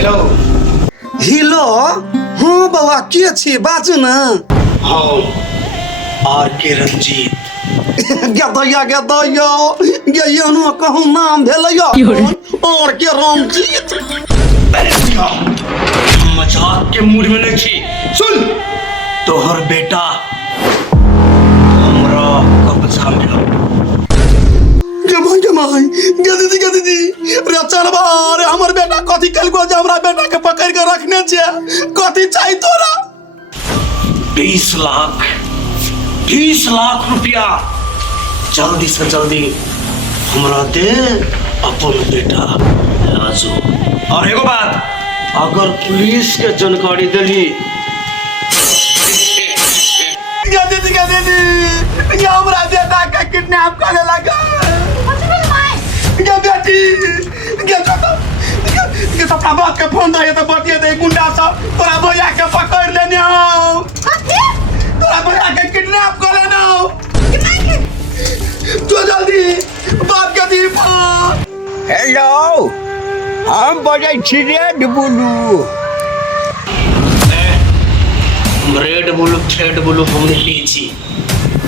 Hello हिलो हाँ बाबा के छी बाजू ना हम आर के रंजीत गदया ये यनो कहूँ नाम भेलैया और के रंजीत हम मजाक के मूड में नहीं छी सुन तोहर बेटा हमरा कब्जा में हो। जमाई गे दीदी रे चलबा रे हमर बेटा कथी कलको जे हमरा बेटा के पकड़ के रखने छे कथी चाहिए तोरा 20 लाख रुपया जल्दी से जल्दी हमरा दे अपन बेटा लाजू। और एगो बात अगर पुलिस के जानकारी दिली गे दीदी ये हमरा बेटा के किडनैप करे लगा गे बेटी गे तो अपना बाप के फोन दे तो बतिए दे गुंडा सब तोरा भैया के पकड़ लेने हो तोरा भैया के किडनैप कर लेना हो तो जल्दी बाप के दी फोन। हेलो हम बजै छी red blue red blue thread blue हम नहीं छी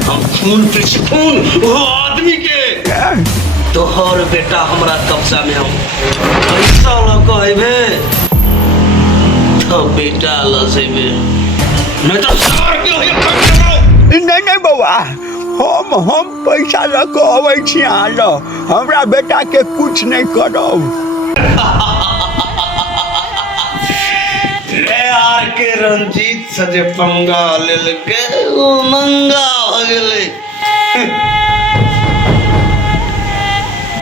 हम खून पे छी खून वो आदमी के तोहर बेटा हमरा कब्जा में हो पैसा लगाइबे तो बेटा लसेबे नहीं तो सार के होय नहीं बौआ हम पैसा लऽ कऽ अबै छी अहाँ लग हमरा बेटा के कुछ नहीं करब। रे आर के रंजीत से जे पंगा लेलके वो नंगा हो गेले